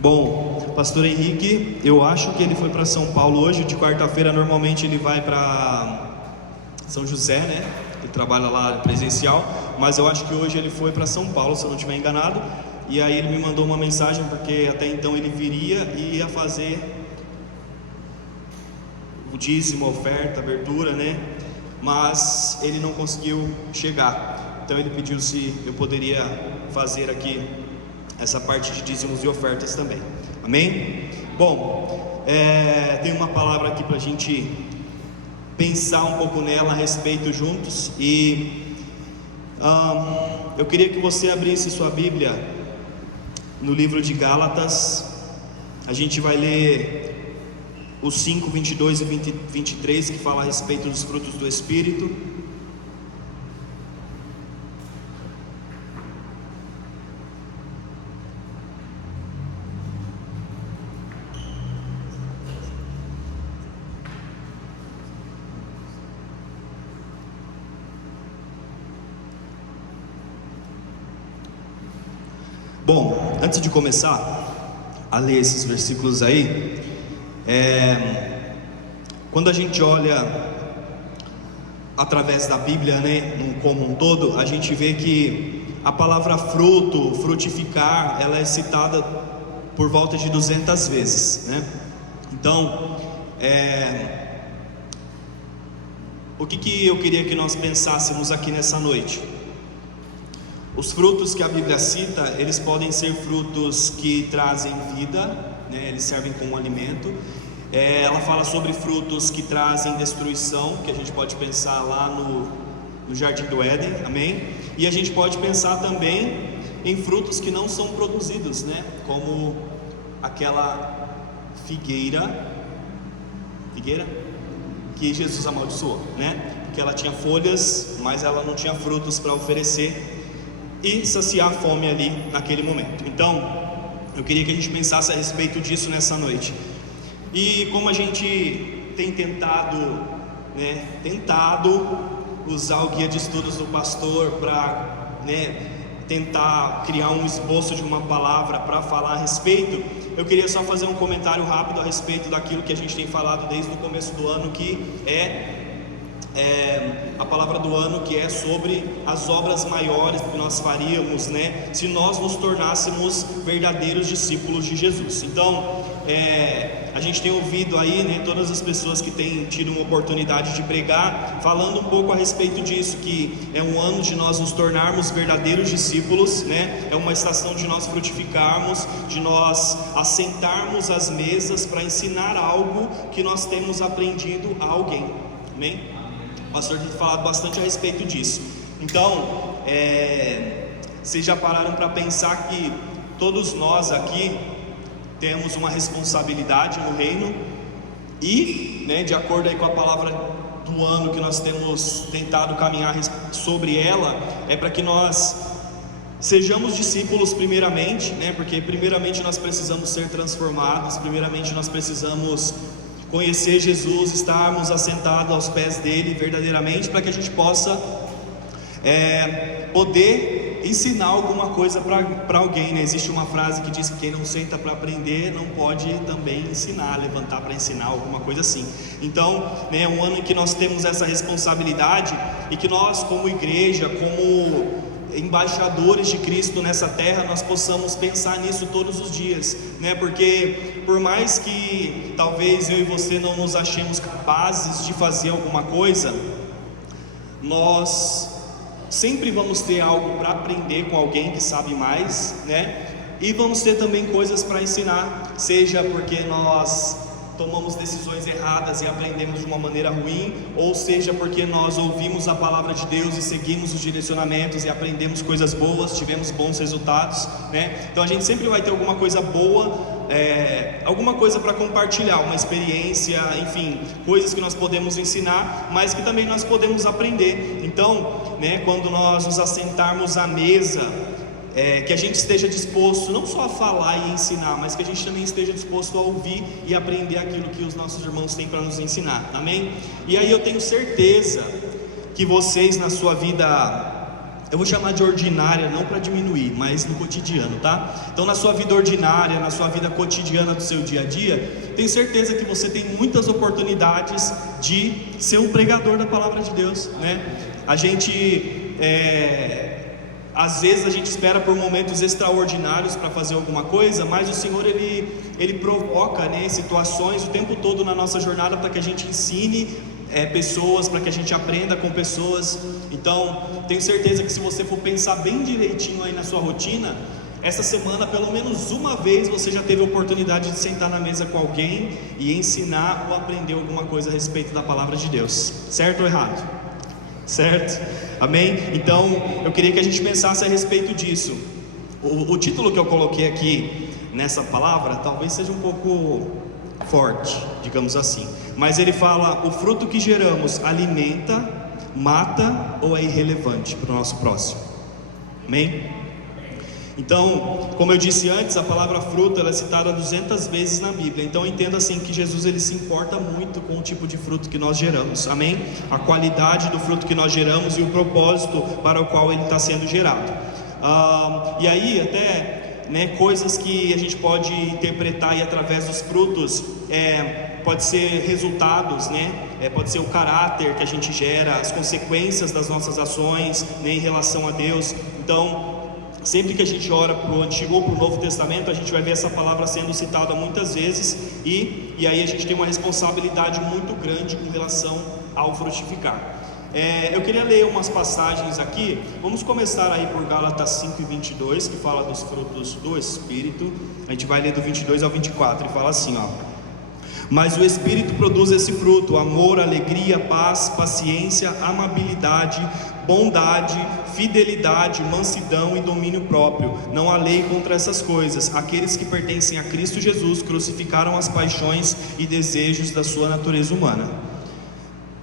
Bom, pastor Henrique, eu acho que ele foi para São Paulo hoje. De quarta-feira normalmente ele vai para São José, né? Ele trabalha lá presencial, mas eu acho que hoje ele foi para São Paulo, se eu não estiver enganado. E aí ele me mandou uma mensagem, porque até então ele viria e ia fazer o dízimo, a oferta, a abertura, né? Mas ele não conseguiu chegar. Então ele pediu se eu poderia fazer aqui essa parte de dízimos e ofertas também. Amém? Bom, tem uma palavra aqui para a gente pensar um pouco nela a respeito juntos. E eu queria que você abrisse sua Bíblia no livro de Gálatas. A gente vai ler os 5, 22 e 23, que fala a respeito dos frutos do Espírito. Bom, antes de começar a ler esses versículos aí, quando a gente olha através da Bíblia, né, como um todo, a gente vê que a palavra fruto, frutificar, ela é citada por volta de 200 vezes, né? Então, o que eu queria que nós pensássemos aqui nessa noite? Os frutos que a Bíblia cita, eles podem ser frutos que trazem vida, né? Eles servem como alimento. Ela fala sobre frutos que trazem destruição, que a gente pode pensar lá no Jardim do Éden, amém? E a gente pode pensar também em frutos que não são produzidos, né? Como aquela figueira que Jesus amaldiçoou, né? Porque ela tinha folhas, mas ela não tinha frutos para oferecer e saciar a fome ali naquele momento. Então, eu queria que a gente pensasse a respeito disso nessa noite. E como a gente tem tentado usar o guia de estudos do pastor para, tentar criar um esboço de uma palavra para falar a respeito, eu queria só fazer um comentário rápido a respeito daquilo que a gente tem falado desde o começo do ano, que a palavra do ano, que é sobre as obras maiores que nós faríamos, né, se nós nos tornássemos verdadeiros discípulos de Jesus. Então, a gente tem ouvido aí, né, todas as pessoas que têm tido uma oportunidade de pregar, falando um pouco a respeito disso, que é um ano de nós nos tornarmos verdadeiros discípulos, né, é uma estação de nós frutificarmos, de nós assentarmos às mesas para ensinar algo que nós temos aprendido a alguém, amém? O pastor tem falado bastante a respeito disso. Então, vocês já pararam para pensar que todos nós aqui temos uma responsabilidade no reino e, né, de acordo aí com a palavra do ano que nós temos tentado caminhar sobre ela, é para que nós sejamos discípulos primeiramente, né, porque primeiramente nós precisamos ser transformados, primeiramente nós precisamos conhecer Jesus, estarmos assentados aos pés dele verdadeiramente, para que a gente possa poder ensinar alguma coisa para alguém, né? Existe uma frase que diz que quem não senta para aprender não pode também ensinar, levantar para ensinar, alguma coisa assim. Então, né, é um ano em que nós temos essa responsabilidade e que nós, como igreja, como embaixadores de Cristo nessa terra, nós possamos pensar nisso todos os dias, né? Porque por mais que talvez eu e você não nos achemos capazes de fazer alguma coisa, nós sempre vamos ter algo para aprender com alguém que sabe mais, né? E vamos ter também coisas para ensinar, seja porque nós tomamos decisões erradas e aprendemos de uma maneira ruim, ou seja porque nós ouvimos a palavra de Deus e seguimos os direcionamentos e aprendemos coisas boas, tivemos bons resultados, né? Então a gente sempre vai ter alguma coisa boa, alguma coisa para compartilhar, uma experiência, enfim, coisas que nós podemos ensinar, mas que também nós podemos aprender. Então, né, quando nós nos assentarmos à mesa, que a gente esteja disposto não só a falar e ensinar, mas que a gente também esteja disposto a ouvir e aprender aquilo que os nossos irmãos têm para nos ensinar, amém? E aí eu tenho certeza que vocês na sua vida eu vou chamar de ordinária, não para diminuir, mas no cotidiano, tá? Então, na sua vida ordinária, na sua vida cotidiana do seu dia a dia, tenho certeza que você tem muitas oportunidades de ser um pregador da palavra de Deus, né? Às vezes a gente espera por momentos extraordinários para fazer alguma coisa, mas o Senhor ele provoca, né, situações o tempo todo na nossa jornada para que a gente ensine pessoas, para que a gente aprenda com pessoas. Então, tenho certeza que se você for pensar bem direitinho aí na sua rotina, essa semana, pelo menos uma vez, você já teve a oportunidade de sentar na mesa com alguém e ensinar ou aprender alguma coisa a respeito da palavra de Deus, certo ou errado? Certo? Amém? Então, eu queria que a gente pensasse a respeito disso. O título que eu coloquei aqui nessa palavra, talvez seja um pouco forte, digamos assim, mas ele fala: o fruto que geramos alimenta, mata ou é irrelevante para o nosso próximo? Amém? Então, como eu disse antes, a palavra fruto ela é citada 200 vezes na Bíblia. Então entenda assim que Jesus ele se importa muito com o tipo de fruto que nós geramos, amém? A qualidade do fruto que nós geramos e o propósito para o qual ele está sendo gerado. E aí até, né, coisas que a gente pode interpretar aí através dos frutos, pode ser resultados, né? Pode ser o caráter que a gente gera, as consequências das nossas ações, né, em relação a Deus. Então, sempre que a gente ora para o Antigo ou para o Novo Testamento, a gente vai ver essa palavra sendo citada muitas vezes, e aí a gente tem uma responsabilidade muito grande com relação ao frutificar. Eu queria ler umas passagens aqui. Vamos começar aí por Gálatas 5:22, que fala dos frutos do Espírito. A gente vai ler do 22 ao 24 e fala assim, ó: mas o Espírito produz esse fruto: amor, alegria, paz, paciência, amabilidade, bondade, fidelidade, mansidão e domínio próprio. Não há lei contra essas coisas. Aqueles que pertencem a Cristo Jesus crucificaram as paixões e desejos da sua natureza humana.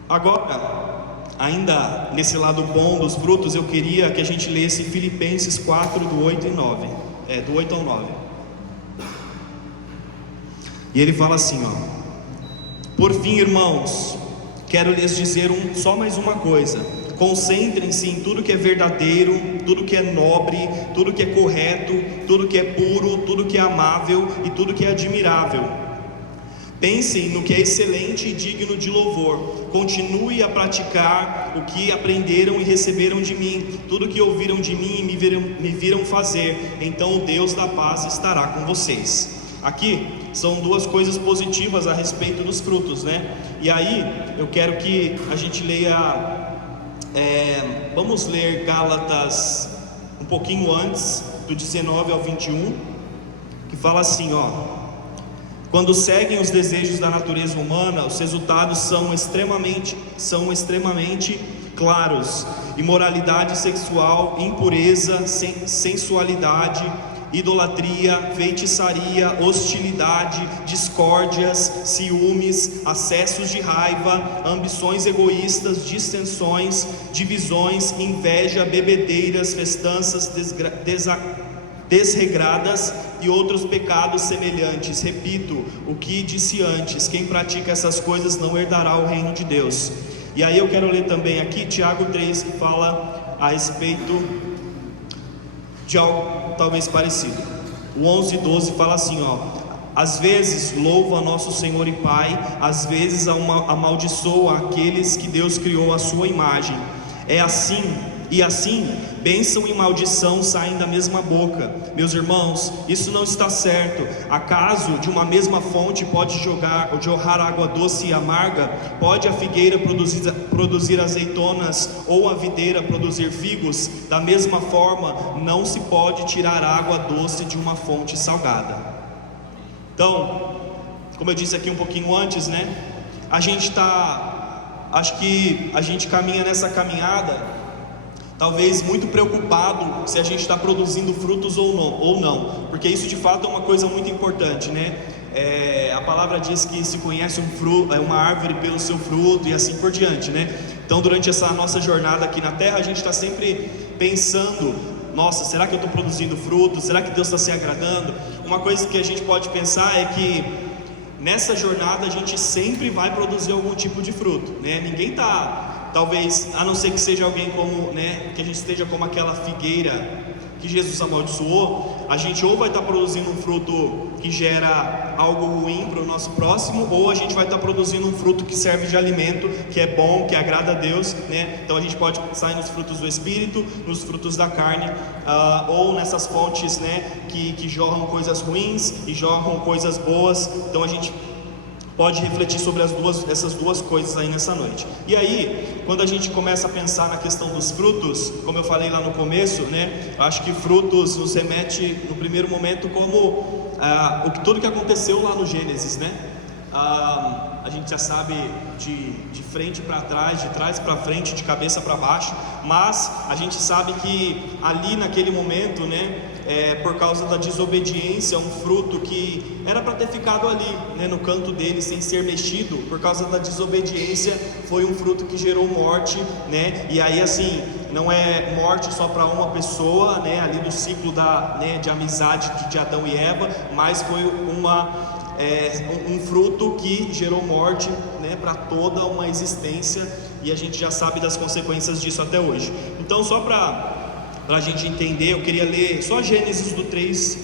Agora, ainda nesse lado bom dos frutos, eu queria que a gente lesse Filipenses 4, do 8 ao 9. E ele fala assim, ó: por fim, irmãos, quero lhes dizer só mais uma coisa: concentrem-se em tudo que é verdadeiro, tudo que é nobre, tudo que é correto, tudo que é puro, tudo que é amável e tudo que é admirável. Pensem no que é excelente e digno de louvor. Continue a praticar o que aprenderam e receberam de mim, tudo que ouviram de mim e me viram fazer. Então o Deus da paz estará com vocês. Aqui são duas coisas positivas a respeito dos frutos, né? E aí eu quero que a gente leia, vamos ler Gálatas um pouquinho antes, do 19 ao 21, que fala assim, ó: quando seguem os desejos da natureza humana, os resultados são extremamente claros: imoralidade sexual, impureza, sensualidade, idolatria, feitiçaria, hostilidade, discórdias, ciúmes, acessos de raiva, ambições egoístas, dissensões, divisões, inveja, bebedeiras, festanças desregradas e outros pecados semelhantes. Repito o que disse antes: quem pratica essas coisas não herdará o reino de Deus. E aí eu quero ler também aqui Tiago 3, que fala a respeito de algo talvez parecido. O 11:12 fala assim, ó: às vezes louvo a nosso Senhor e Pai, às vezes amaldiçoa aqueles que Deus criou à sua imagem. E assim, bênção e maldição saem da mesma boca. Meus irmãos, isso não está certo. Acaso de uma mesma fonte pode jorrar água doce e amarga? Pode a figueira produzir azeitonas ou a videira produzir figos? Da mesma forma, não se pode tirar água doce de uma fonte salgada. Então, como eu disse aqui um pouquinho antes, né? Acho que a gente caminha nessa caminhada talvez muito preocupado se a gente está produzindo frutos ou não, porque isso de fato é uma coisa muito importante, né? A palavra diz que se conhece uma árvore pelo seu fruto e assim por diante, né? Então, durante essa nossa jornada aqui na terra, a gente está sempre pensando: nossa, será que eu estou produzindo frutos? Será que Deus está se agradando? Uma coisa que a gente pode pensar é que nessa jornada a gente sempre vai produzir algum tipo de fruto, né? Ninguém está talvez, a não ser que seja alguém como, né, que a gente esteja como aquela figueira que Jesus amaldiçoou, a gente ou vai estar produzindo um fruto que gera algo ruim para o nosso próximo, ou a gente vai estar produzindo um fruto que serve de alimento, que é bom, que agrada a Deus, né? Então a gente pode sair nos frutos do Espírito, nos frutos da carne, ou nessas fontes, né, que jorram coisas ruins e jorram coisas boas. Então a gente pode refletir sobre essas duas coisas aí nessa noite. E aí, quando a gente começa a pensar na questão dos frutos, como eu falei lá no começo, né, acho que frutos nos remete no primeiro momento como tudo que aconteceu lá no Gênesis, né? A gente já sabe de frente para trás, de trás para frente, de cabeça para baixo, mas a gente sabe que ali naquele momento, né, por causa da desobediência, um fruto que era para ter ficado ali, né, no canto dele sem ser mexido, por causa da desobediência, foi um fruto que gerou morte, né? E aí assim, não é morte só para uma pessoa, né, ali do ciclo de amizade de Adão e Eva, mas foi um fruto que gerou morte, né, para toda uma existência, e a gente já sabe das consequências disso até hoje. Então, só para a gente entender, eu queria ler só Gênesis do 3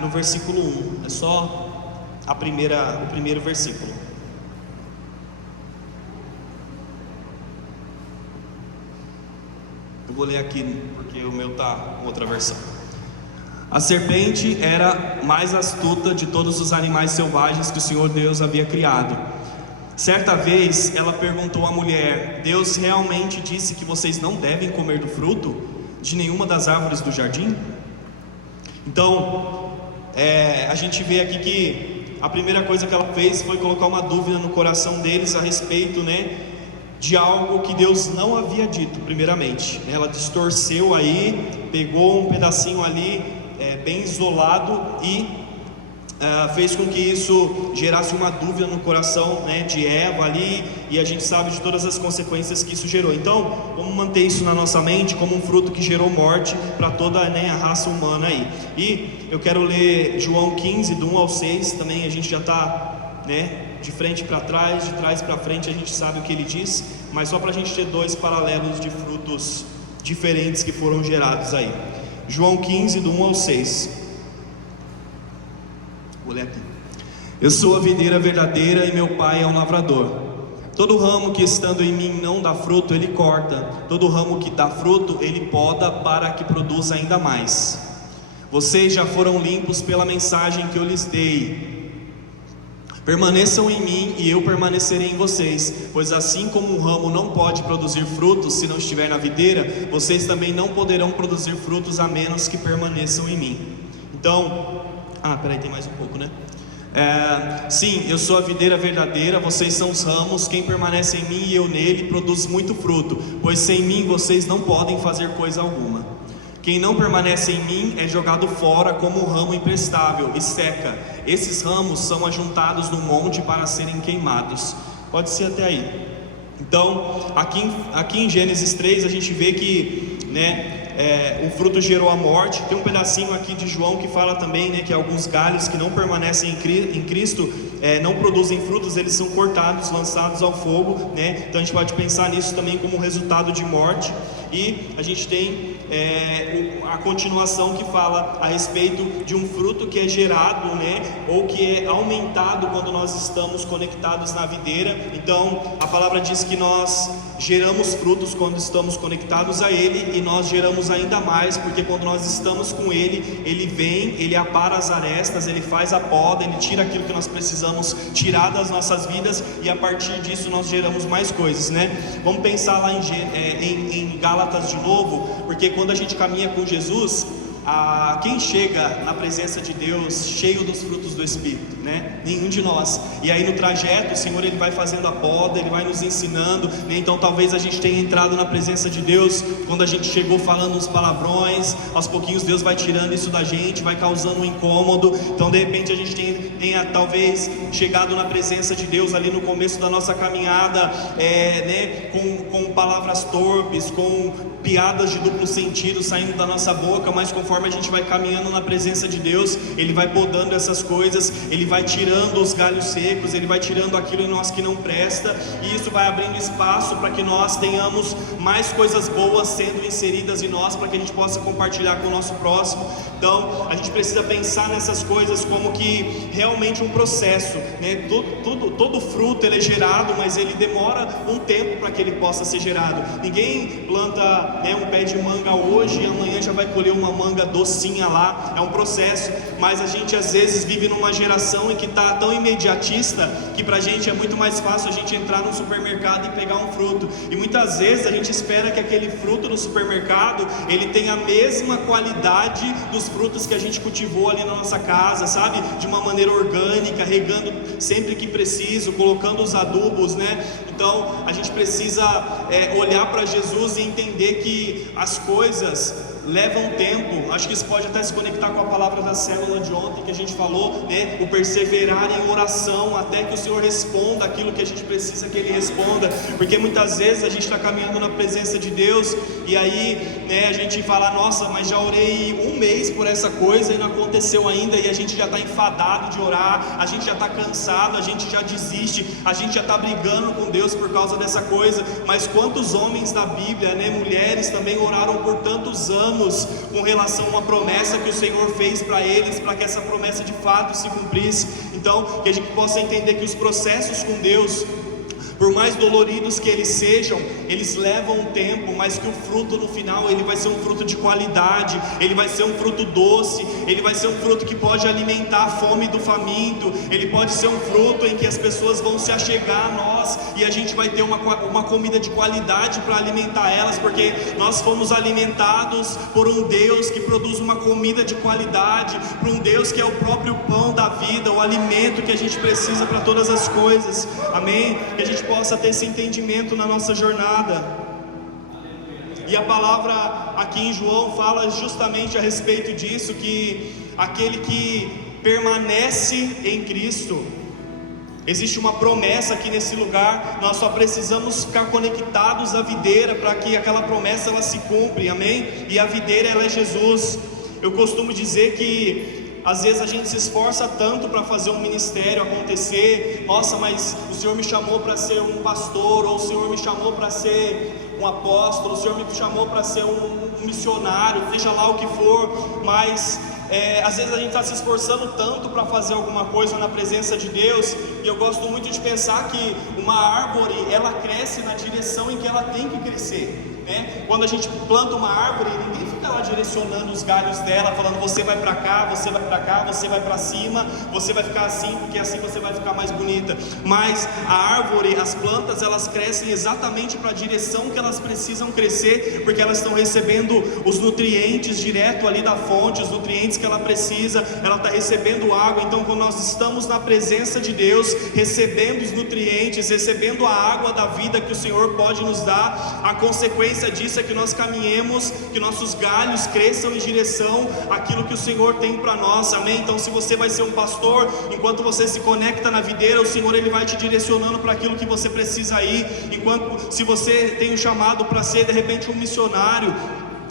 no versículo 1, é só o primeiro versículo. Eu vou ler aqui porque o meu está em outra versão. A serpente era mais astuta de todos os animais selvagens que o Senhor Deus havia criado. Certa vez ela perguntou à mulher: Deus realmente disse que vocês não devem comer do fruto de nenhuma das árvores do jardim? Então, a gente vê aqui que a primeira coisa que ela fez foi colocar uma dúvida no coração deles a respeito, né, de algo que Deus não havia dito primeiramente. Ela distorceu aí, pegou um pedacinho ali, bem isolado, e fez com que isso gerasse uma dúvida no coração, né, de Eva ali, e a gente sabe de todas as consequências que isso gerou. Então, vamos manter isso na nossa mente como um fruto que gerou morte para toda, né, a raça humana aí. E eu quero ler João 15, do 1 ao 6, também a gente já está, né, de frente para trás, de trás para frente, a gente sabe o que ele diz, mas só para a gente ter dois paralelos de frutos diferentes que foram gerados aí. João 15, do 1 ao 6. Vou ler aqui. Eu sou a videira verdadeira e meu pai é um lavrador. Todo ramo que estando em mim não dá fruto, ele corta. Todo ramo que dá fruto, ele poda para que produza ainda mais. Vocês já foram limpos pela mensagem que eu lhes dei. Permaneçam em mim e eu permanecerei em vocês, pois assim como um ramo não pode produzir frutos se não estiver na videira, vocês também não poderão produzir frutos a menos que permaneçam em mim. Então, peraí, tem mais um pouco, né? Sim, eu sou a videira verdadeira, vocês são os ramos. Quem permanece em mim e eu nele produz muito fruto, pois sem mim vocês não podem fazer coisa alguma. Quem não permanece em mim é jogado fora como um ramo imprestável e seca. Esses ramos são ajuntados num monte para serem queimados. Pode ser até aí. Então, aqui em Gênesis 3 a gente vê que, né, o fruto gerou a morte. Tem um pedacinho aqui de João que fala também, né, que alguns galhos que não permanecem em Cristo não produzem frutos, eles são cortados, lançados ao fogo, né? Então a gente pode pensar nisso também como resultado de morte. E a gente tem a continuação que fala a respeito de um fruto que é gerado, né, ou que é aumentado quando nós estamos conectados na videira. Então a palavra diz que nós geramos frutos quando estamos conectados a Ele, e nós geramos ainda mais, porque quando nós estamos com Ele, Ele vem, Ele apara as arestas, Ele faz a poda, Ele tira aquilo que nós precisamos tirar das nossas vidas, e a partir disso nós geramos mais coisas, né? Vamos pensar lá em Gálatas de novo, porque quando a gente caminha com Jesus, quem chega na presença de Deus cheio dos frutos do Espírito, né? Nenhum de nós. E aí no trajeto o Senhor, Ele vai fazendo a poda, Ele vai nos ensinando, né? Então talvez a gente tenha entrado na presença de Deus quando a gente chegou falando uns palavrões, aos pouquinhos Deus vai tirando isso da gente, vai causando um incômodo. Então de repente a gente tenha talvez chegado na presença de Deus ali no começo da nossa caminhada, né? Com palavras torpes, com piadas de duplo sentido saindo da nossa boca, mas conforme conforme a gente vai caminhando na presença de Deus, Ele vai podando essas coisas, Ele vai tirando os galhos secos, Ele vai tirando aquilo em nós que não presta, e isso vai abrindo espaço para que nós tenhamos mais coisas boas sendo inseridas em nós, para que a gente possa compartilhar com o nosso próximo. Então a gente precisa pensar nessas coisas como que realmente um processo, né? Todo fruto ele é gerado, mas ele demora um tempo para que ele possa ser gerado. Ninguém planta, né, um pé de manga hoje e amanhã já vai colher uma manga docinha lá. É um processo, mas a gente às vezes vive numa geração em que está tão imediatista que para a gente é muito mais fácil a gente entrar no supermercado e pegar um fruto, e muitas vezes a gente espera que aquele fruto no supermercado ele tenha a mesma qualidade dos frutos que a gente cultivou ali na nossa casa, sabe? De uma maneira orgânica, regando sempre que preciso, colocando os adubos, né? Então a gente precisa olhar para Jesus e entender que as coisas levam tempo. Acho que isso pode até se conectar com a palavra da célula de ontem que a gente falou, né? O perseverar em oração até que o Senhor responda aquilo que a gente precisa que Ele responda, porque muitas vezes a gente está caminhando na presença de Deus e aí, né, a gente fala, nossa, mas já orei um mês por essa coisa e não aconteceu ainda, e a gente já está enfadado de orar, a gente já está cansado, a gente já desiste, a gente já está brigando com Deus por causa dessa coisa. Mas quantos homens da Bíblia, né, mulheres também oraram por tantos anos com relação a uma promessa que o Senhor fez para eles, para que essa promessa de fato se cumprisse. Então que a gente possa entender que os processos com Deus, por mais doloridos que eles sejam, eles levam um tempo, mas que o fruto no final, ele vai ser um fruto de qualidade, ele vai ser um fruto doce, ele vai ser um fruto que pode alimentar a fome do faminto, ele pode ser um fruto em que as pessoas vão se achegar a nós, e a gente vai ter uma comida de qualidade para alimentar elas, porque nós fomos alimentados por um Deus que produz uma comida de qualidade, por um Deus que é o próprio pão da vida, o alimento que a gente precisa para todas as coisas, amém? Que a gente possa ter esse entendimento na nossa jornada. E a palavra aqui em João fala justamente a respeito disso, que aquele que permanece em Cristo, existe uma promessa aqui nesse lugar, nós só precisamos ficar conectados à videira para que aquela promessa ela se cumpra, amém? E a videira ela é Jesus. Eu costumo dizer que às vezes a gente se esforça tanto para fazer um ministério acontecer. Nossa, mas o Senhor me chamou para ser um pastor, ou o Senhor me chamou para ser um apóstolo, o Senhor me chamou para ser um missionário, seja lá o que for, mas às vezes a gente está se esforçando tanto para fazer alguma coisa na presença de Deus, e eu gosto muito de pensar que uma árvore, ela cresce na direção em que ela tem que crescer. Quando a gente planta uma árvore, ninguém fica lá direcionando os galhos dela, falando você vai para cá, você vai para cá, você vai para cima, você vai ficar assim, porque assim você vai ficar mais bonita. Mas a árvore, as plantas, elas crescem exatamente para a direção que elas precisam crescer, porque elas estão recebendo os nutrientes direto ali da fonte, os nutrientes que ela precisa, ela está recebendo água. Então quando nós estamos na presença de Deus, recebendo os nutrientes, recebendo a água da vida que o Senhor pode nos dar, a consequência disso é que nós caminhemos, que nossos galhos cresçam em direção àquilo que o Senhor tem para nós, amém? Então se você vai ser um pastor, enquanto você se conecta na videira, o Senhor ele vai te direcionando para aquilo que você precisa ir. Enquanto se você tem um chamado para ser de repente um missionário,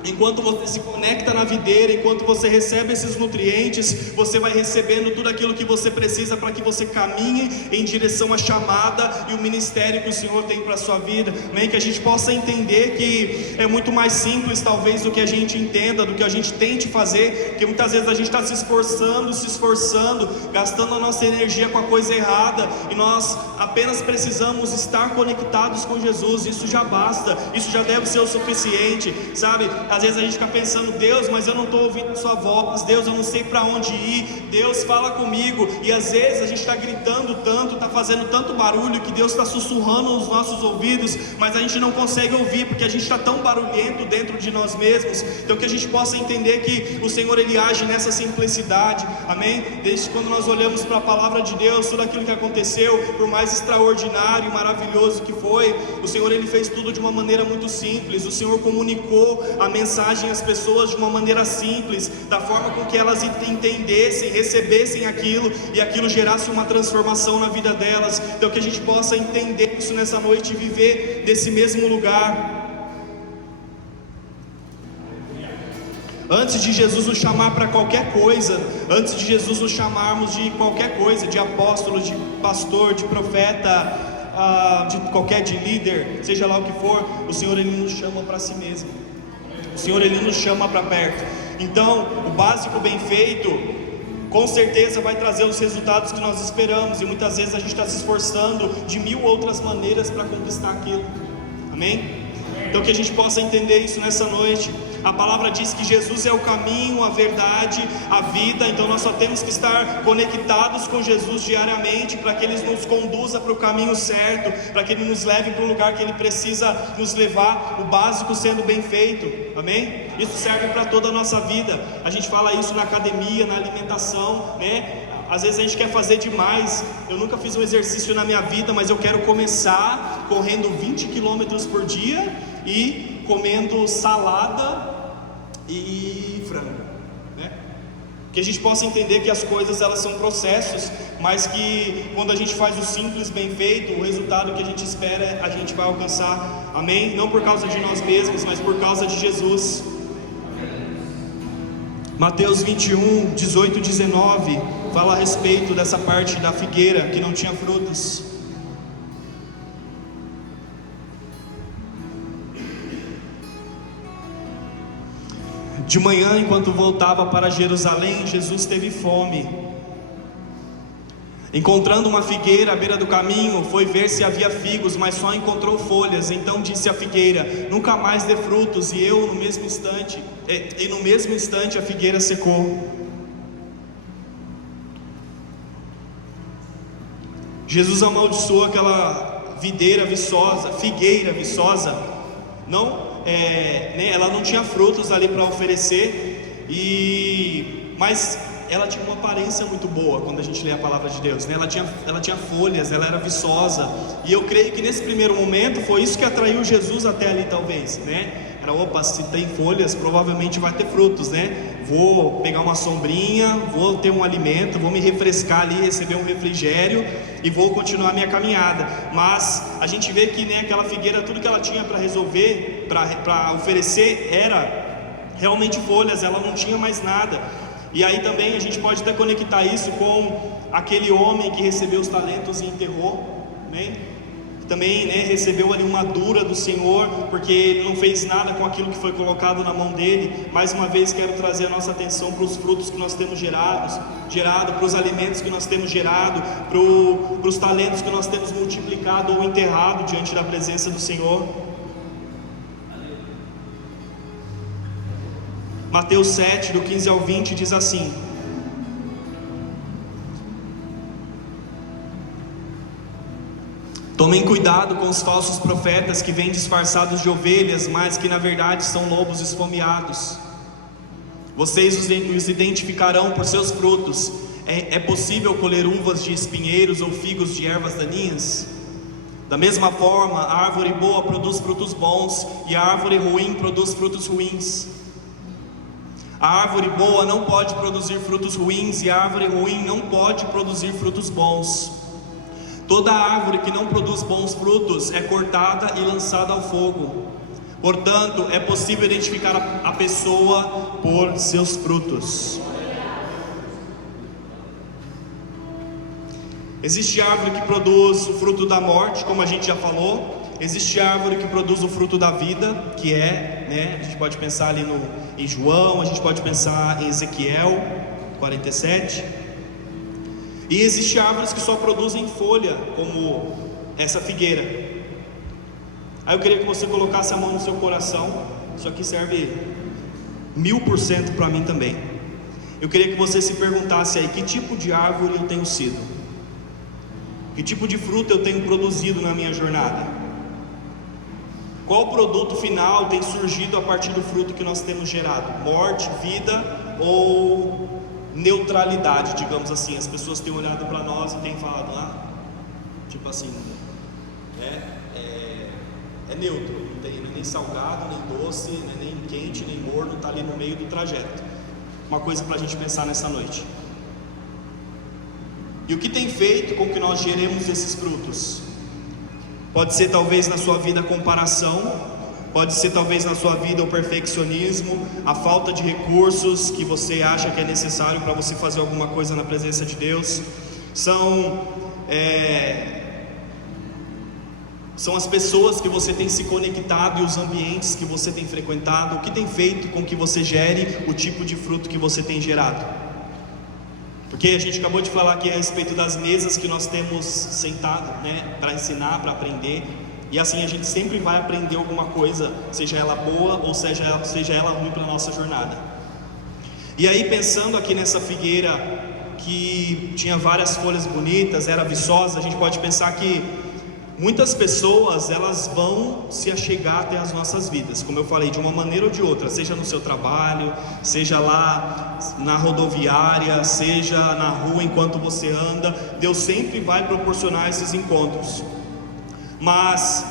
enquanto você se conecta na videira, enquanto você recebe esses nutrientes, você vai recebendo tudo aquilo que você precisa para que você caminhe em direção à chamada e o ministério que o Senhor tem para a sua vida, amém? Que a gente possa entender que é muito mais simples talvez do que a gente entenda, do que a gente tente fazer, porque muitas vezes a gente está se esforçando, gastando a nossa energia com a coisa errada, e nós apenas precisamos estar conectados com Jesus. Isso já basta, isso já deve ser o suficiente, sabe? Às vezes a gente fica pensando, Deus, mas eu não estou ouvindo a sua voz, Deus, eu não sei para onde ir, Deus fala comigo. E às vezes a gente está gritando tanto, está fazendo tanto barulho, que Deus está sussurrando nos nossos ouvidos, mas a gente não consegue ouvir, porque a gente está tão barulhento dentro de nós mesmos. Então que a gente possa entender que o Senhor ele age nessa simplicidade, amém? Desde quando nós olhamos para a palavra de Deus, tudo aquilo que aconteceu, por mais extraordinário e maravilhoso que foi, o Senhor ele fez tudo de uma maneira muito simples. O Senhor comunicou a mensagem às pessoas de uma maneira simples, da forma com que elas entendessem, recebessem aquilo, e aquilo gerasse uma transformação na vida delas. Então que a gente possa entender isso nessa noite e viver desse mesmo lugar. Antes de Jesus nos chamar para qualquer coisa, antes de Jesus nos chamarmos de qualquer coisa, de apóstolo, de pastor, de profeta, de líder, seja lá o que for, o Senhor Ele nos chama para si mesmo. O Senhor Ele nos chama para perto. Então, o básico bem feito, com certeza vai trazer os resultados que nós esperamos. E muitas vezes a gente está se esforçando de 1000 outras maneiras para conquistar aquilo. Amém? Então que a gente possa entender isso nessa noite. A palavra diz que Jesus é o caminho, a verdade, a vida. Então nós só temos que estar conectados com Jesus diariamente, para que Ele nos conduza para o caminho certo, para que Ele nos leve para o lugar que Ele precisa nos levar, o básico sendo bem feito. Amém? Isso serve para toda a nossa vida. A gente fala isso na academia, na alimentação, né? Às vezes a gente quer fazer demais. Eu nunca fiz um exercício na minha vida, mas eu quero começar correndo 20 km por dia e comendo salada e frango, né? Que a gente possa entender que as coisas elas são processos, mas que quando a gente faz o simples bem feito, o resultado que a gente espera a gente vai alcançar. Amém? Não por causa de nós mesmos, mas por causa de Jesus. Mateus 21, 18 e 19 fala a respeito dessa parte da figueira que não tinha frutos. De manhã, enquanto voltava para Jerusalém, Jesus teve fome. Encontrando uma figueira à beira do caminho, foi ver se havia figos, mas só encontrou folhas. Então disse à figueira: nunca mais dê frutos. E no mesmo instante a figueira secou. Jesus amaldiçoou aquela figueira viçosa. Ela não tinha frutos ali para oferecer, mas ela tinha uma aparência muito boa. Quando a gente lê a palavra de Deus, né? ela tinha folhas, ela era viçosa. E eu creio que nesse primeiro momento foi isso que atraiu Jesus até ali, talvez, né? Opa, se tem folhas, provavelmente vai ter frutos, né? Vou pegar uma sombrinha, vou ter um alimento, vou me refrescar ali, receber um refrigério e vou continuar a minha caminhada. Mas a gente vê que, né, aquela figueira, tudo que ela tinha para resolver, para oferecer, era realmente folhas, ela não tinha mais nada. E aí também a gente pode até conectar isso com aquele homem que recebeu os talentos e enterrou, amém? Também, né, recebeu ali uma dura do Senhor, porque ele não fez nada com aquilo que foi colocado na mão dele. Mais uma vez quero trazer a nossa atenção para os frutos que nós temos gerado, para os alimentos que nós temos gerado, para os talentos que nós temos multiplicado ou enterrado diante da presença do Senhor. Mateus 7, do 15 ao 20 diz assim: tomem cuidado com os falsos profetas que vêm disfarçados de ovelhas, mas que na verdade são lobos esfomeados. Vocês os identificarão por seus frutos. É possível colher uvas de espinheiros ou figos de ervas daninhas? Da mesma forma, a árvore boa produz frutos bons e a árvore ruim produz frutos ruins. A árvore boa não pode produzir frutos ruins e a árvore ruim não pode produzir frutos bons. Toda árvore que não produz bons frutos é cortada e lançada ao fogo. Portanto, é possível identificar a pessoa por seus frutos. Existe árvore que produz o fruto da morte, como a gente já falou. Existe árvore que produz o fruto da vida, que a gente pode pensar ali em João, a gente pode pensar em Ezequiel 47. E existe árvores que só produzem folha, como essa figueira. Aí eu queria que você colocasse a mão no seu coração. Isso aqui serve 1000% para mim também. Eu queria que você se perguntasse aí: que tipo de árvore eu tenho sido? Que tipo de fruta eu tenho produzido na minha jornada? Qual produto final tem surgido a partir do fruto que nós temos gerado? Morte, vida ou neutralidade, digamos assim? As pessoas têm olhado para nós e têm falado, tipo assim, é neutro, não é nem salgado, nem doce, não é nem quente, nem morno, está ali no meio do trajeto. Uma coisa para a gente pensar nessa noite. E o que tem feito com que nós geremos esses frutos? Pode ser talvez na sua vida a comparação, Pode ser talvez na sua vida o perfeccionismo, a falta de recursos que você acha que é necessário para você fazer alguma coisa na presença de Deus. São as pessoas que você tem se conectado e os ambientes que você tem frequentado, o que tem feito com que você gere o tipo de fruto que você tem gerado. Porque a gente acabou de falar aqui a respeito das mesas que nós temos sentado, né, para ensinar, para aprender. E assim a gente sempre vai aprender alguma coisa, seja ela boa ou seja ela ruim para a nossa jornada. E aí, pensando aqui nessa figueira que tinha várias folhas bonitas, era viçosa, a gente pode pensar que muitas pessoas, elas vão se achegar até as nossas vidas, como eu falei, de uma maneira ou de outra, seja no seu trabalho, seja lá na rodoviária, seja na rua enquanto você anda. Deus sempre vai proporcionar esses encontros. Mas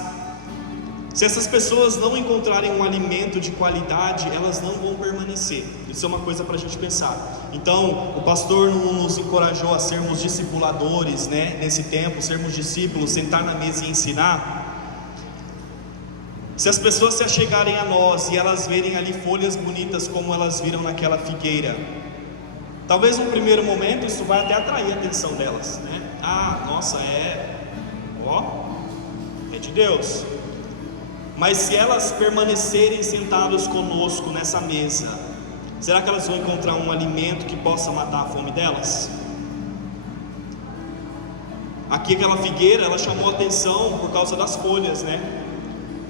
se essas pessoas não encontrarem um alimento de qualidade, elas não vão permanecer. Isso é uma coisa para a gente pensar. Então, o pastor nos encorajou a sermos discipuladores, né? Nesse tempo, sermos discípulos, sentar na mesa e ensinar. Se as pessoas se achegarem a nós e elas verem ali folhas bonitas como elas viram naquela figueira, talvez no primeiro momento isso vai até atrair a atenção delas, né? Ah, nossa, é de Deus. Mas se elas permanecerem sentadas conosco nessa mesa, será que elas vão encontrar um alimento que possa matar a fome delas? Aqui aquela figueira, ela chamou a atenção por causa das folhas, né?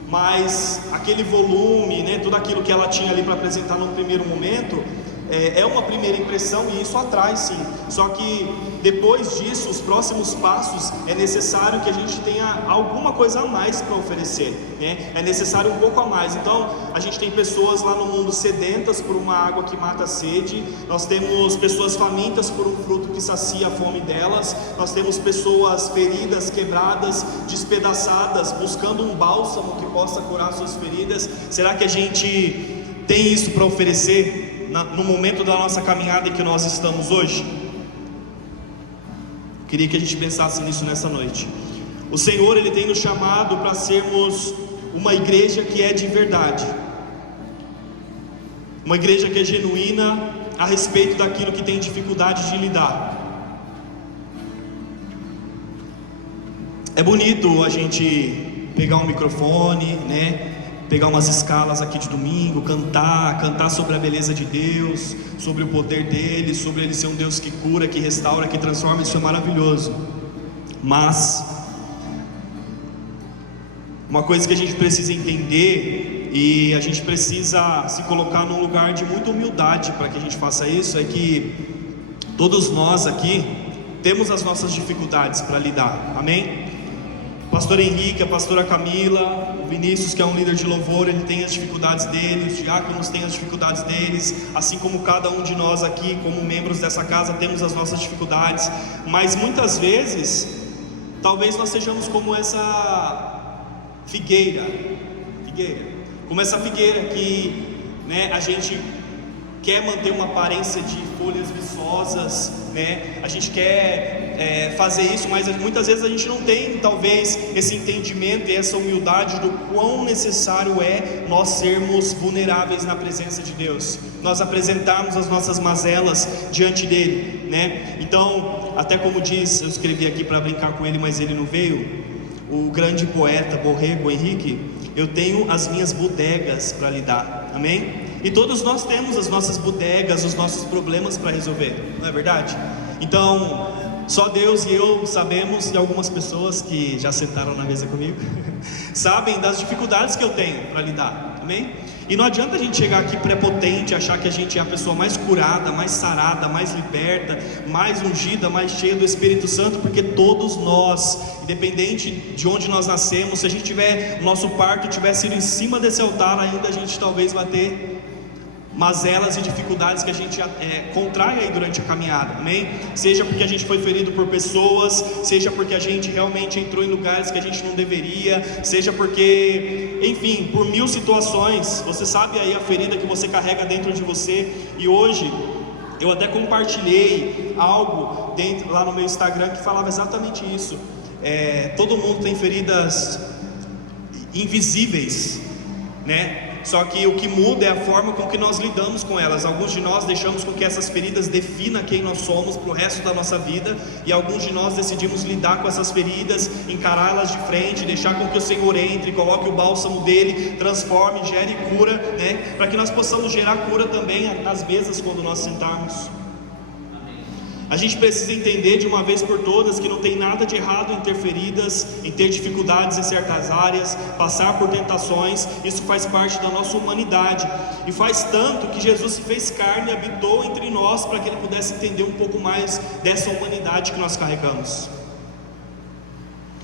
Mas aquele volume, né, tudo aquilo que ela tinha ali para apresentar no primeiro momento, é uma primeira impressão e isso atrai sim. Só que depois disso, os próximos passos, é necessário que a gente tenha alguma coisa a mais para oferecer, né? É necessário um pouco a mais. Então a gente tem pessoas lá no mundo sedentas por uma água que mata a sede, nós temos pessoas famintas por um fruto que sacia a fome delas, nós temos pessoas feridas, quebradas, despedaçadas, buscando um bálsamo que possa curar suas feridas. Será que a gente tem isso para oferecer no momento da nossa caminhada em que nós estamos hoje? Queria que a gente pensasse nisso nessa noite. O Senhor, Ele tem nos chamado para sermos uma igreja que é de verdade, uma igreja que é genuína a respeito daquilo que tem dificuldade de lidar. É bonito a gente pegar um microfone, né? Pegar umas escalas aqui de domingo, cantar sobre a beleza de Deus, sobre o poder dele, sobre ele ser um Deus que cura, que restaura, que transforma. Isso é maravilhoso. Mas uma coisa que a gente precisa entender, e a gente precisa se colocar num lugar de muita humildade para que a gente faça isso, é que todos nós aqui temos as nossas dificuldades para lidar, amém? O pastor Henrique, a pastora Camila, o Vinícius, que é um líder de louvor, ele tem as dificuldades dele, os diáconos têm as dificuldades deles, assim como cada um de nós aqui, como membros dessa casa, temos as nossas dificuldades. Mas muitas vezes, talvez nós sejamos como essa figueira, como essa figueira que, né, a gente quer manter uma aparência de folhas viçosas, né? A gente quer fazer isso, mas muitas vezes a gente não tem talvez esse entendimento e essa humildade do quão necessário é nós sermos vulneráveis na presença de Deus, nós apresentarmos as nossas mazelas diante dele, né? Então, até como diz, eu escrevi aqui para brincar com ele, mas ele não veio, o grande poeta Borrego Henrique: eu tenho as minhas bodegas para lidar, amém? E todos nós temos as nossas bodegas, os nossos problemas para resolver, não é verdade? Então, só Deus e eu sabemos, e algumas pessoas que já sentaram na mesa comigo sabem das dificuldades que eu tenho para lidar, amém? E não adianta a gente chegar aqui prepotente, achar que a gente é a pessoa mais curada, mais sarada, mais liberta, mais ungida, mais cheia do Espírito Santo, porque todos nós, independente de onde nós nascemos, se a gente tiver, nosso parto tiver sido em cima desse altar, ainda a gente talvez vai ter mazelas e dificuldades que a gente contrai aí durante a caminhada, amém? Seja porque a gente foi ferido por pessoas, seja porque a gente realmente entrou em lugares que a gente não deveria, seja porque, enfim, por mil situações. Você sabe aí a ferida que você carrega dentro de você. E hoje eu até compartilhei algo lá no meu Instagram que falava exatamente isso. Todo mundo tem feridas invisíveis, né? Só que o que muda é a forma com que nós lidamos com elas. Alguns de nós deixamos com que essas feridas definam quem nós somos para o resto da nossa vida, e alguns de nós decidimos lidar com essas feridas, encará-las de frente, deixar com que o Senhor entre, coloque o bálsamo dele, transforme, gere cura, né? Para que nós possamos gerar cura também nas mesas quando nós sentarmos. A gente precisa entender de uma vez por todas que não tem nada de errado em ter feridas, em ter dificuldades em certas áreas, passar por tentações. Isso faz parte da nossa humanidade, e faz tanto que Jesus se fez carne e habitou entre nós para que Ele pudesse entender um pouco mais dessa humanidade que nós carregamos.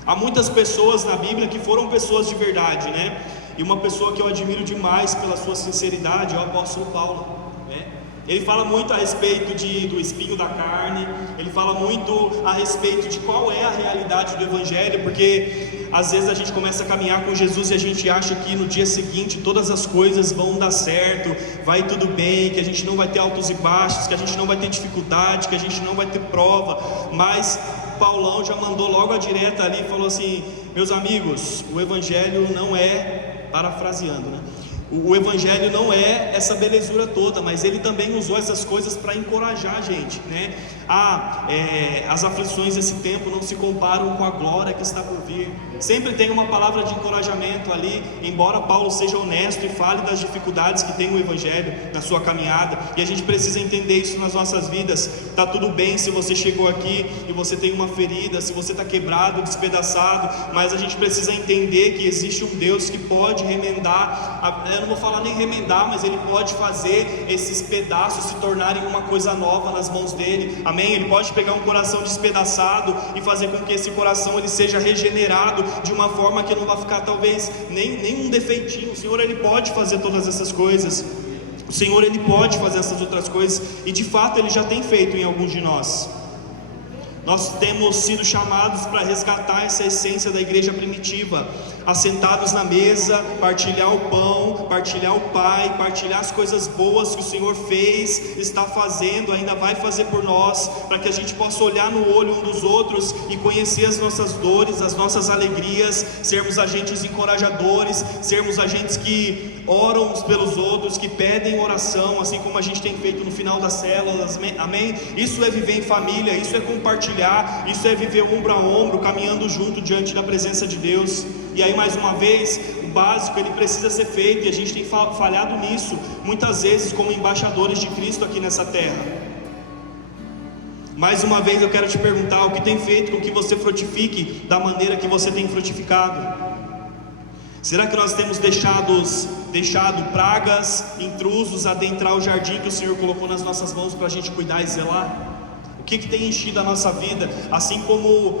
Há muitas pessoas na Bíblia que foram pessoas de verdade, né? E uma pessoa que eu admiro demais pela sua sinceridade é o apóstolo Paulo, né? Ele fala muito a respeito do espinho da carne, ele fala muito a respeito de qual é a realidade do Evangelho, porque às vezes a gente começa a caminhar com Jesus e a gente acha que no dia seguinte todas as coisas vão dar certo, vai tudo bem, que a gente não vai ter altos e baixos, que a gente não vai ter dificuldade, que a gente não vai ter prova. Mas Paulão já mandou logo a direta ali e falou assim: meus amigos, o Evangelho não é, parafraseando, né? O Evangelho não é essa belezura toda, mas ele também usou essas coisas para encorajar a gente, né? As aflições desse tempo não se comparam com a glória que está por vir. Sempre tem uma palavra de encorajamento ali, embora Paulo seja honesto e fale das dificuldades que tem o Evangelho na sua caminhada, e a gente precisa entender isso nas nossas vidas. Está tudo bem se você chegou aqui e você tem uma ferida, se você está quebrado, despedaçado, mas a gente precisa entender que existe um Deus que pode remendar, eu não vou falar nem remendar, mas Ele pode fazer esses pedaços se tornarem uma coisa nova nas mãos dEle, amém? Ele pode pegar um coração despedaçado e fazer com que esse coração ele seja regenerado de uma forma que não vai ficar talvez nem um defeitinho. O Senhor, Ele pode fazer todas essas coisas, o Senhor, Ele pode fazer essas outras coisas, e de fato Ele já tem feito em alguns de nós. Nós temos sido chamados para resgatar essa essência da igreja primitiva, assentados na mesa, partilhar o pão, partilhar o Pai, partilhar as coisas boas que o Senhor fez, está fazendo, ainda vai fazer por nós, para que a gente possa olhar no olho um dos outros e conhecer as nossas dores, as nossas alegrias, sermos agentes encorajadores, sermos agentes que oram uns pelos outros, que pedem oração, assim como a gente tem feito no final das células, amém? Isso é viver em família, isso é compartilhar, isso é viver ombro a ombro, caminhando junto diante da presença de Deus. E aí, mais uma vez, o básico ele precisa ser feito, e a gente tem falhado nisso muitas vezes como embaixadores de Cristo aqui nessa terra. Mais uma vez eu quero te perguntar: o que tem feito com que você frutifique da maneira que você tem frutificado? Será que nós temos deixado pragas, intrusos adentrar o jardim que o Senhor colocou nas nossas mãos para a gente cuidar e zelar? O que tem enchido a nossa vida? Assim como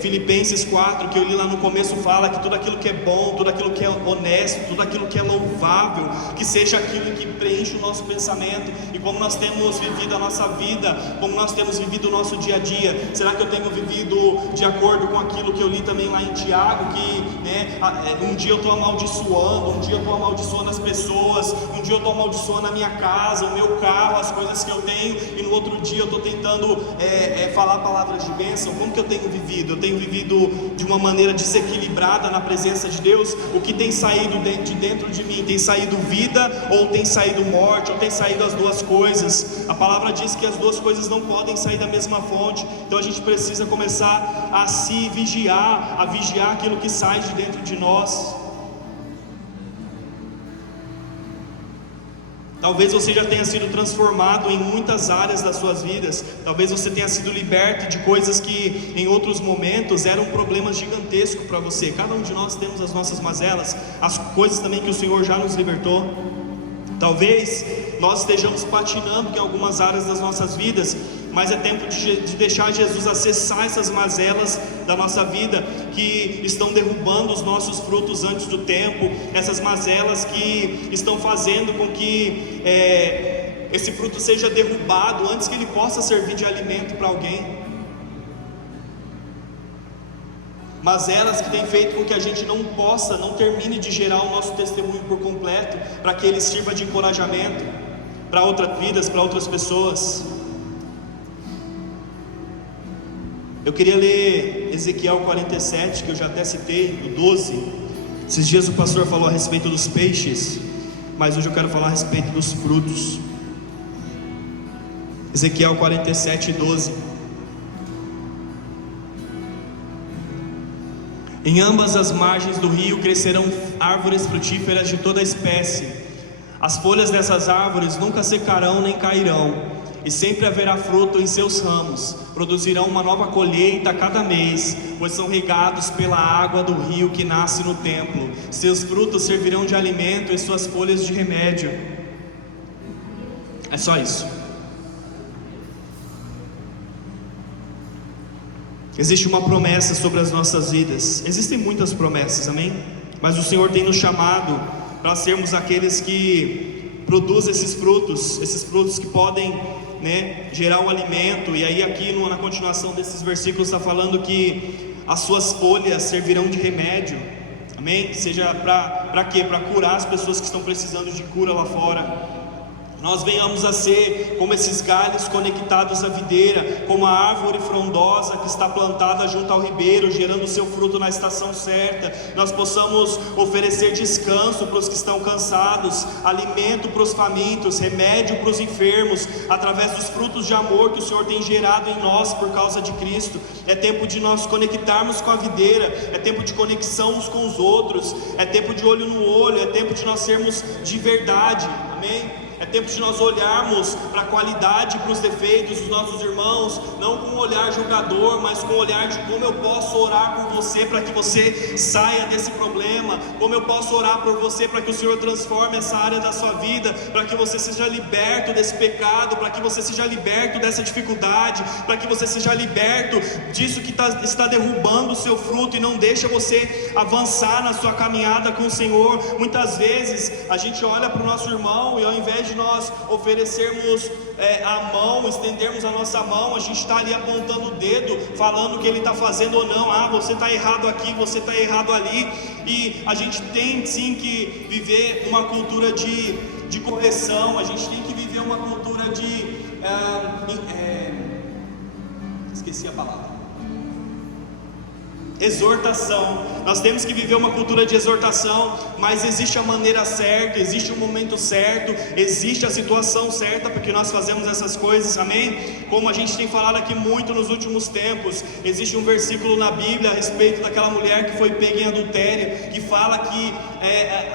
Filipenses 4, que eu li lá no começo, fala que tudo aquilo que é bom, tudo aquilo que é honesto, tudo aquilo que é louvável, que seja aquilo que preenche o nosso pensamento. E como nós temos vivido a nossa vida, como nós temos vivido o nosso dia a dia, será que eu tenho vivido de acordo com aquilo que eu li também lá em Tiago, que um dia eu estou amaldiçoando, um dia eu estou amaldiçoando as pessoas, um dia eu estou amaldiçoando a minha casa, o meu carro, as coisas que eu tenho, e no outro dia eu estou tentando falar palavras de bênção? Como que eu tenho vivido? Eu tenho vivido de uma maneira desequilibrada na presença de Deus? O que tem saído de dentro de mim? Tem saído vida ou tem saído morte? Ou tem saído as duas coisas? A palavra diz que as duas coisas não podem sair da mesma fonte. Então a gente precisa começar a se vigiar, a vigiar aquilo que sai de dentro de nós. Talvez você já tenha sido transformado em muitas áreas das suas vidas. Talvez você tenha sido liberto de coisas que em outros momentos eram problemas gigantescos para você. Cada um de nós temos as nossas mazelas, as coisas também que o Senhor já nos libertou. Talvez nós estejamos patinando em algumas áreas das nossas vidas, mas é tempo de deixar Jesus acessar essas mazelas da nossa vida que estão derrubando os nossos frutos antes do tempo, essas mazelas que estão fazendo com que esse fruto seja derrubado antes que ele possa servir de alimento para alguém. Mazelas que têm feito com que a gente não termine de gerar o nosso testemunho por completo, para que ele sirva de encorajamento para outras vidas, para outras pessoas. Eu queria ler Ezequiel 47, que eu já até citei, o 12. Esses dias o pastor falou a respeito dos peixes, mas hoje eu quero falar a respeito dos frutos. Ezequiel 47:12. Em ambas as margens do rio crescerão árvores frutíferas de toda espécie. As folhas dessas árvores nunca secarão nem cairão, e sempre haverá fruto em seus ramos. Produzirão uma nova colheita a cada mês, pois são regados pela água do rio que nasce no templo. Seus frutos servirão de alimento e suas folhas de remédio. É só isso. Existe uma promessa sobre as nossas vidas. Existem muitas promessas, amém? Mas o Senhor tem nos chamado para sermos aqueles que produzem esses frutos que podem, gerar um alimento. E aí aqui na continuação desses versículos está falando que as suas folhas servirão de remédio, amém? Seja para quê? Para curar as pessoas que estão precisando de cura lá fora. Nós venhamos a ser como esses galhos conectados à videira, como a árvore frondosa que está plantada junto ao ribeiro, gerando seu fruto na estação certa. Nós possamos oferecer descanso para os que estão cansados, alimento para os famintos, remédio para os enfermos, através dos frutos de amor que o Senhor tem gerado em nós por causa de Cristo. É tempo de nós conectarmos com a videira, é tempo de conexão uns com os outros, é tempo de olho no olho, é tempo de nós sermos de verdade, amém? É tempo de nós olharmos para a qualidade, para os defeitos dos nossos irmãos, não com um olhar julgador, mas com um olhar de como eu posso orar por você para que você saia desse problema, como eu posso orar por você para que o Senhor transforme essa área da sua vida, para que você seja liberto desse pecado, para que você seja liberto dessa dificuldade, para que você seja liberto disso que está derrubando o seu fruto e não deixa você avançar na sua caminhada com o Senhor. Muitas vezes a gente olha para o nosso irmão e ao invés de nós oferecermos a mão, estendermos a nossa mão, a gente está ali apontando o dedo, falando o que ele está fazendo ou não. Você está errado aqui, você está errado ali. E a gente tem sim que viver uma cultura de correção, a gente tem que viver uma cultura esqueci a palavra, exortação. Nós temos que viver uma cultura de exortação, mas existe a maneira certa, existe o momento certo, existe a situação certa porque nós fazemos essas coisas, amém? Como a gente tem falado aqui muito nos últimos tempos, existe um versículo na Bíblia a respeito daquela mulher que foi pega em adultério, que fala que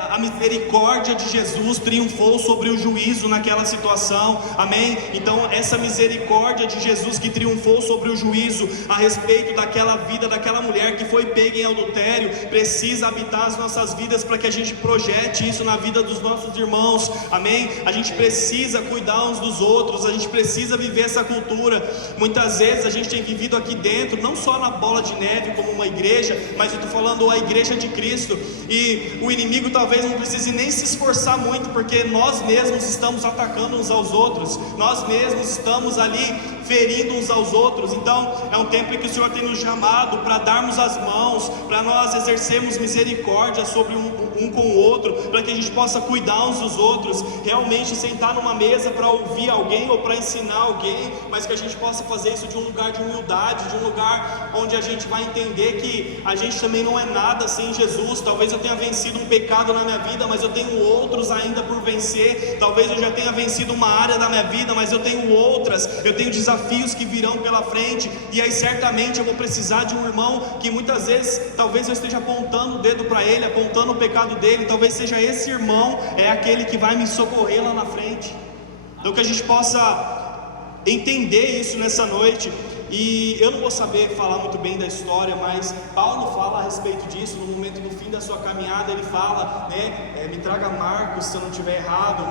a misericórdia de Jesus triunfou sobre o juízo naquela situação, amém? Então essa misericórdia de Jesus que triunfou sobre o juízo a respeito daquela vida, daquela mulher que foi pega em adultério, precisa habitar as nossas vidas para que a gente projete isso na vida dos nossos irmãos, amém? A gente precisa cuidar uns dos outros, a gente precisa viver essa cultura. Muitas vezes a gente tem vivido aqui dentro, não só na bola de neve como uma igreja, mas eu estou falando a igreja de Cristo, e o inimigo talvez não precise nem se esforçar muito, porque nós mesmos estamos atacando uns aos outros, nós mesmos estamos ali ferindo uns aos outros. Então é um tempo em que o Senhor tem nos chamado para darmos as mãos, para nós exercermos misericórdia sobre um com o outro, para que a gente possa cuidar uns dos outros, realmente sentar numa mesa para ouvir alguém ou para ensinar alguém, mas que a gente possa fazer isso de um lugar de humildade, de um lugar onde a gente vai entender que a gente também não é nada sem Jesus. Talvez eu tenha vencido um pecado na minha vida, mas eu tenho outros ainda por vencer. Talvez eu já tenha vencido uma área da minha vida, mas eu tenho outras, eu tenho desafios que virão pela frente, e aí certamente eu vou precisar de um irmão que muitas vezes, talvez eu esteja apontando o dedo para ele, apontando o pecado dele, talvez seja esse irmão, aquele que vai me socorrer lá na frente. Então que a gente possa entender isso nessa noite. E eu não vou saber falar muito bem da história, mas Paulo fala a respeito disso no momento do fim da sua caminhada. Ele fala, me traga Marcos se eu não estiver errado,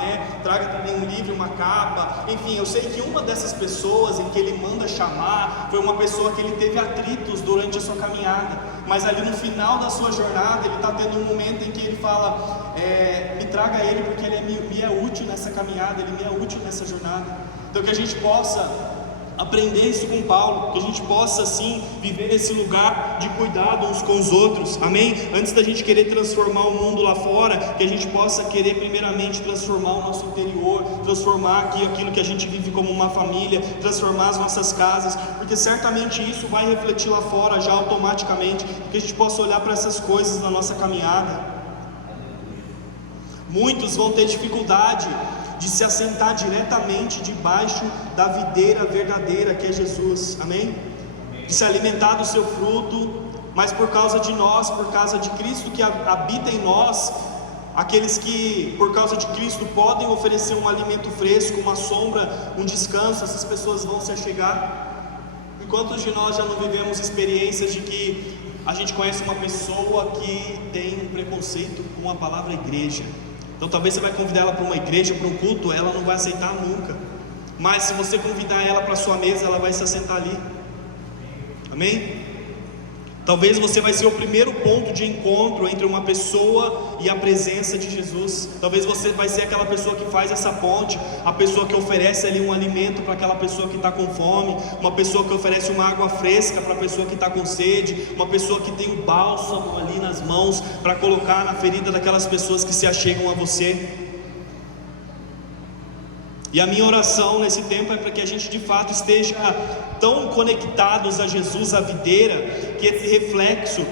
traga também um livro, uma capa. Enfim, eu sei que uma dessas pessoas em que ele manda chamar foi uma pessoa que ele teve atritos durante a sua caminhada, mas ali no final da sua jornada ele está tendo um momento em que ele fala, me traga ele porque ele me é útil nessa caminhada, ele me é útil nessa jornada. Então que a gente possa aprender isso com Paulo, que a gente possa sim viver nesse lugar de cuidado uns com os outros, amém? Antes da gente querer transformar o mundo lá fora, que a gente possa querer primeiramente transformar o nosso interior, transformar aquilo que a gente vive como uma família, transformar as nossas casas, porque certamente isso vai refletir lá fora já automaticamente, que a gente possa olhar para essas coisas na nossa caminhada. Muitos vão ter dificuldade de se assentar diretamente debaixo da videira verdadeira que é Jesus, amém? De se alimentar do seu fruto, mas por causa de nós, por causa de Cristo que habita em nós, aqueles que por causa de Cristo podem oferecer um alimento fresco, uma sombra, um descanso, essas pessoas vão se achegar. E quantos de nós já não vivemos experiências de que a gente conhece uma pessoa que tem um preconceito com a palavra igreja? Então talvez você vai convidar ela para uma igreja, para um culto, ela não vai aceitar nunca. Mas se você convidar ela para a sua mesa, ela vai se assentar ali. Amém? Talvez você vai ser o primeiro ponto de encontro entre uma pessoa e a presença de Jesus. Talvez você vai ser aquela pessoa que faz essa ponte, a pessoa que oferece ali um alimento para aquela pessoa que está com fome, uma pessoa que oferece uma água fresca para a pessoa que está com sede, uma pessoa que tem um bálsamo ali nas mãos para colocar na ferida daquelas pessoas que se achegam a você. E a minha oração nesse tempo é para que a gente de fato esteja tão conectados a Jesus, a videira, que esse reflexo,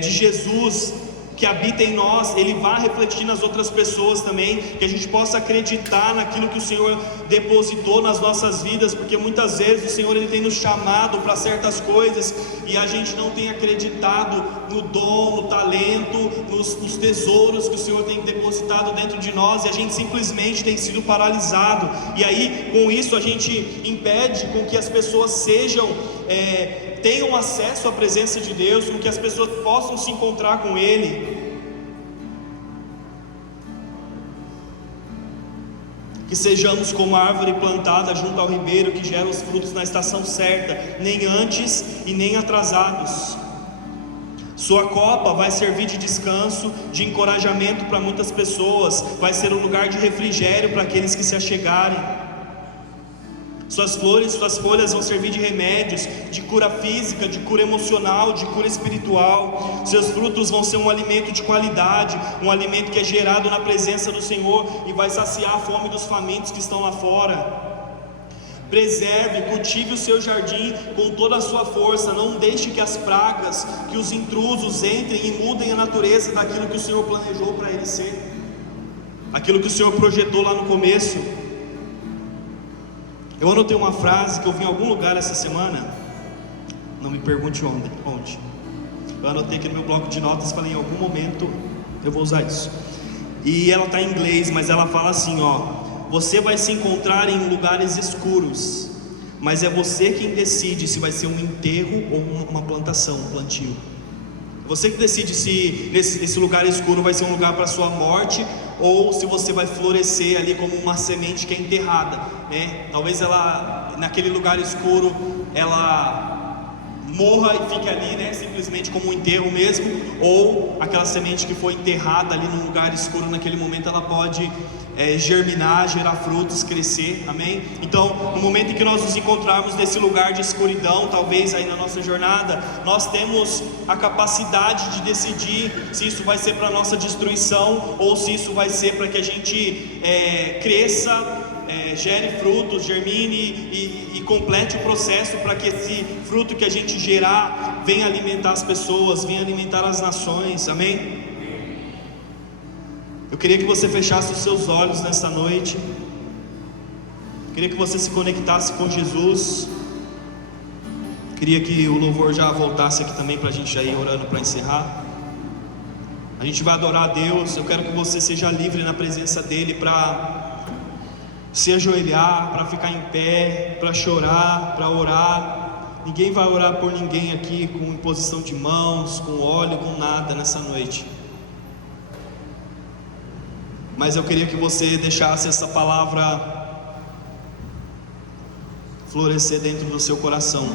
de Jesus que habita em nós, ele vá refletir nas outras pessoas também, que a gente possa acreditar naquilo que o Senhor depositou nas nossas vidas, porque muitas vezes o Senhor ele tem nos chamado para certas coisas e a gente não tem acreditado no dom, no talento, nos tesouros que o Senhor tem depositado dentro de nós, e a gente simplesmente tem sido paralisado, e aí com isso a gente impede com que as pessoas tenham acesso à presença de Deus, com que as pessoas possam se encontrar com Ele. Que sejamos como a árvore plantada junto ao ribeiro, que gera os frutos na estação certa, nem antes e nem atrasados. Sua copa vai servir de descanso, de encorajamento para muitas pessoas, vai ser um lugar de refrigério para aqueles que se achegarem. Suas flores, suas folhas vão servir de remédios, de cura física, de cura emocional, de cura espiritual. Seus frutos vão ser um alimento de qualidade, um alimento que é gerado na presença do Senhor e vai saciar a fome dos famintos que estão lá fora. Preserve, cultive o seu jardim com toda a sua força. Não deixe que as pragas, que os intrusos entrem e mudem a natureza daquilo que o Senhor planejou para ele ser, aquilo que o Senhor projetou lá no começo. Eu anotei uma frase que eu vi em algum lugar essa semana, não me pergunte onde. Eu anotei aqui no meu bloco de notas e falei, em algum momento eu vou usar isso. E ela está em inglês, mas ela fala assim, você vai se encontrar em lugares escuros, mas é você quem decide se vai ser um enterro ou uma plantação, um plantio. Você que decide se esse lugar escuro vai ser um lugar para a sua morte, ou se você vai florescer ali como uma semente que é enterrada, Talvez ela, naquele lugar escuro, ela morra e fique ali, simplesmente como um enterro mesmo, ou aquela semente que foi enterrada ali num lugar escuro, naquele momento ela pode germinar, gerar frutos, crescer, amém? Então, no momento em que nós nos encontrarmos nesse lugar de escuridão, talvez aí na nossa jornada, nós temos a capacidade de decidir se isso vai ser para nossa destruição, ou se isso vai ser para que a gente cresça, gere frutos, germine e complete o processo, para que esse fruto que a gente gerar venha alimentar as pessoas, venha alimentar as nações, amém? Eu queria que você fechasse os seus olhos nessa noite, queria que você se conectasse com Jesus. Queria que o louvor já voltasse aqui também para a gente já ir orando para encerrar. A gente vai adorar a Deus. Eu quero que você seja livre na presença dEle para se ajoelhar, para ficar em pé, para chorar, para orar. Ninguém vai orar por ninguém aqui com imposição de mãos, com óleo, com nada nessa noite. Mas eu queria que você deixasse essa palavra florescer dentro do seu coração.